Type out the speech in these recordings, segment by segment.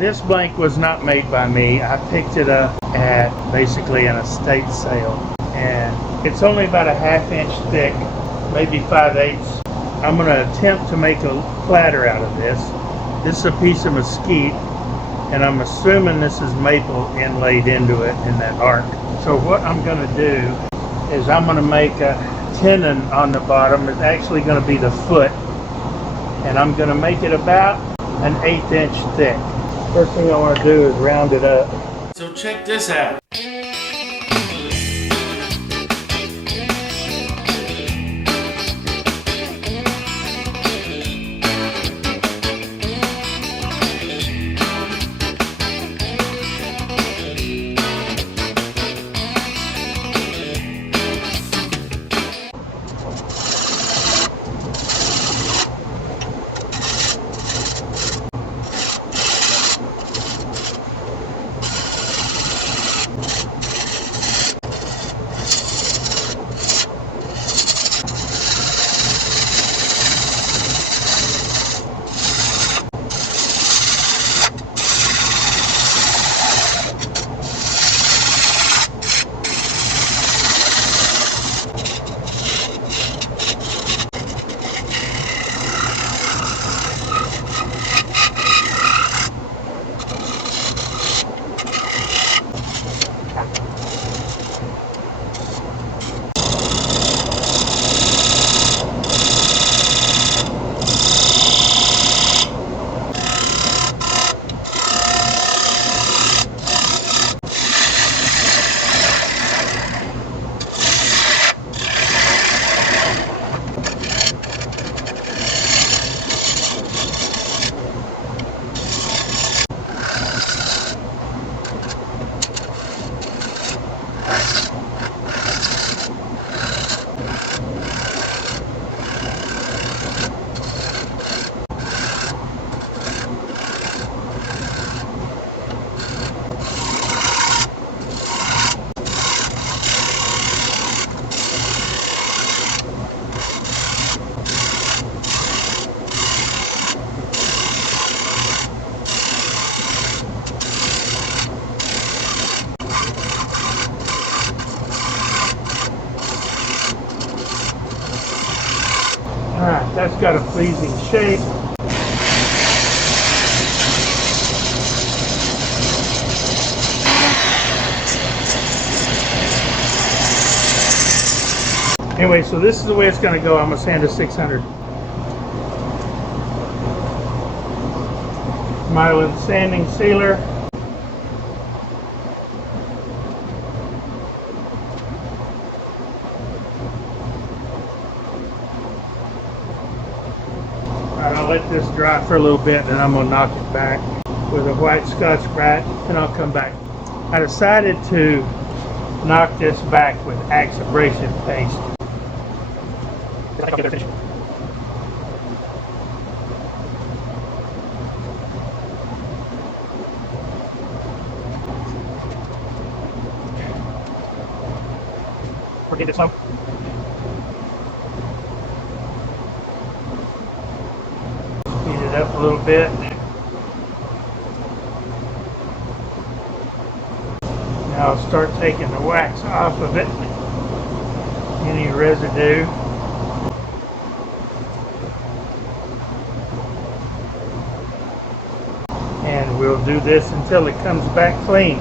This blank was not made by me. I picked it up at basically an estate sale, and it's only about a 1/2 inch thick, maybe 5/8. I'm going to attempt to make a platter out of this. This is a piece of mesquite, and I'm assuming this is maple inlaid into it in that arc. So what I'm going to do is I'm going to make a tenon on the bottom. It's actually going to be the foot, and I'm going to make it about an 1/8 inch thick. First thing I want to do is round it up. So check this out. Alright, that's got a pleasing shape. Anyway, so this is the way it's going to go. I'm going to sand a 600. Mylan sanding sealer. I'll let this dry for a little bit, then I'm going to knock it back with a white Scotch-Brite, and I'll come back. I decided to knock this back with Axe abrasive paste. Forget it slow. Speed it up a little bit. Now I'll start taking the wax off of it. Any residue. And we'll do this until it comes back clean.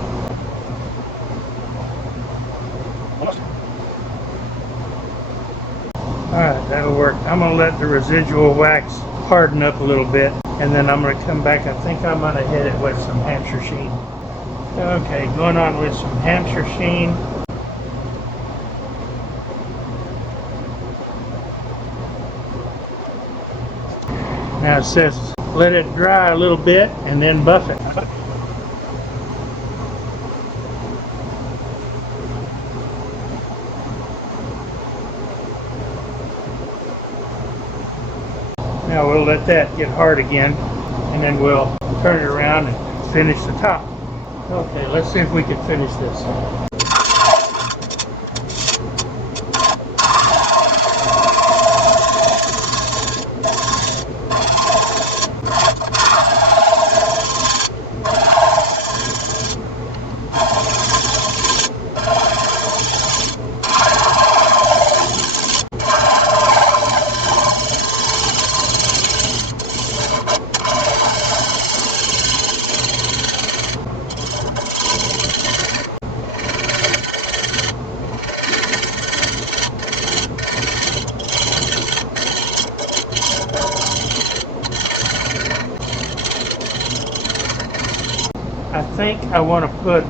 Alright, that'll work. I'm going to let the residual wax harden up a little bit, and then I'm going to come back. I think I'm going to hit it with some Hampshire sheen. Okay, going on with some Hampshire sheen. Now it says let it dry a little bit and then buff it. Now we'll let that get hard again, and then we'll turn it around and finish the top. Okay, let's see if we can finish this. I think I want to put,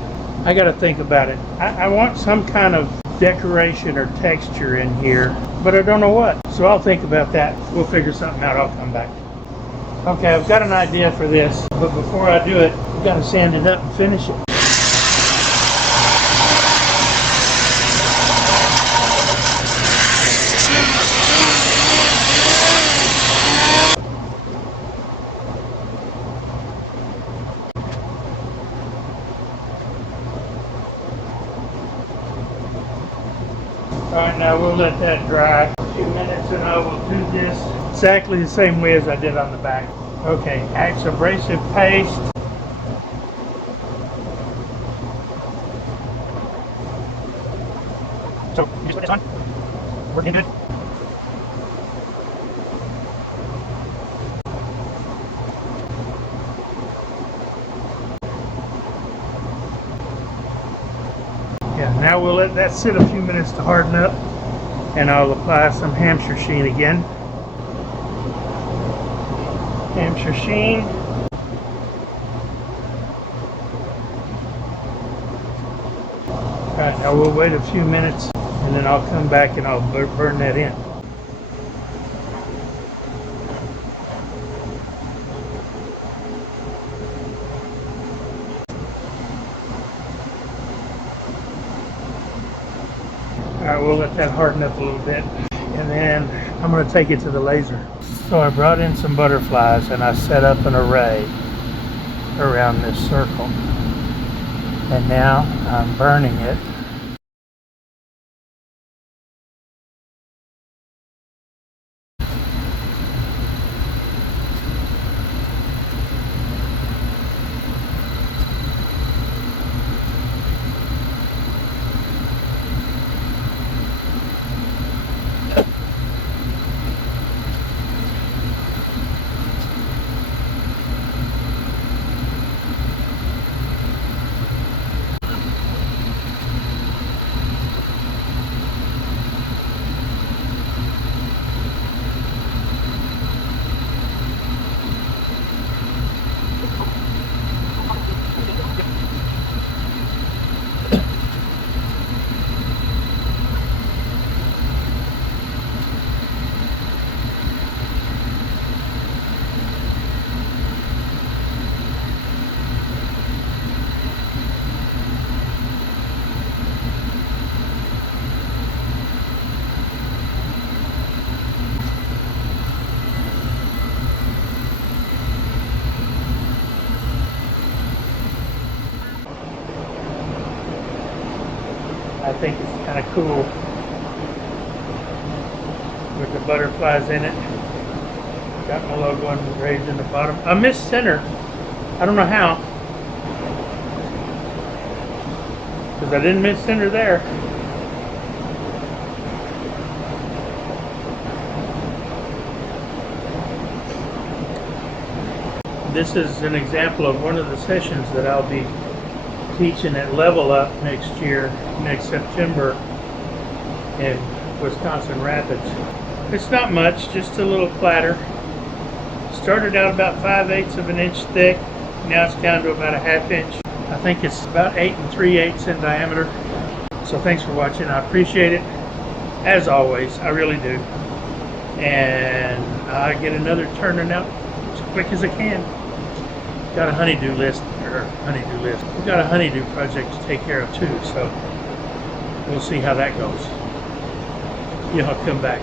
I got to think about it. I want some kind of decoration or texture in here, but I don't know what. So I'll think about that. We'll figure something out. I'll come back. Okay, I've got an idea for this, but before I do it, I've got to sand it up and finish it. Alright, now we'll let that dry a few minutes and I will do this exactly the same way as I did on the back. Okay, Axe abrasive paste. So, you just put this on. Working good. Yeah, now we'll let that sit a few minutes to harden up and I'll apply some Hampshire sheen again. Hampshire sheen. Alright, now we'll wait a few minutes and then I'll come back and I'll burn that in. Alright, we'll let that harden up a little bit and then I'm going to take it to the laser. So I brought in some butterflies and I set up an array around this circle. And now I'm burning it. I think it's kind of cool with the butterflies in it. Got my logo engraved in the bottom. I missed center. I don't know how. Because I didn't miss center there. This is an example of one of the sessions that I'll be teaching at Level Up next year, next September in Wisconsin Rapids. It's not much, just a little platter. Started out about 5/8 of an inch thick. Now it's down to about a 1/2 inch. I think it's about 8 3/8 in diameter. So thanks for watching. I appreciate it. As always, I really do. And I get another turning out as quick as I can. Got a honeydew list. We've got a honeydew project to take care of too, so we'll see how that goes. Yeah, I'll come back.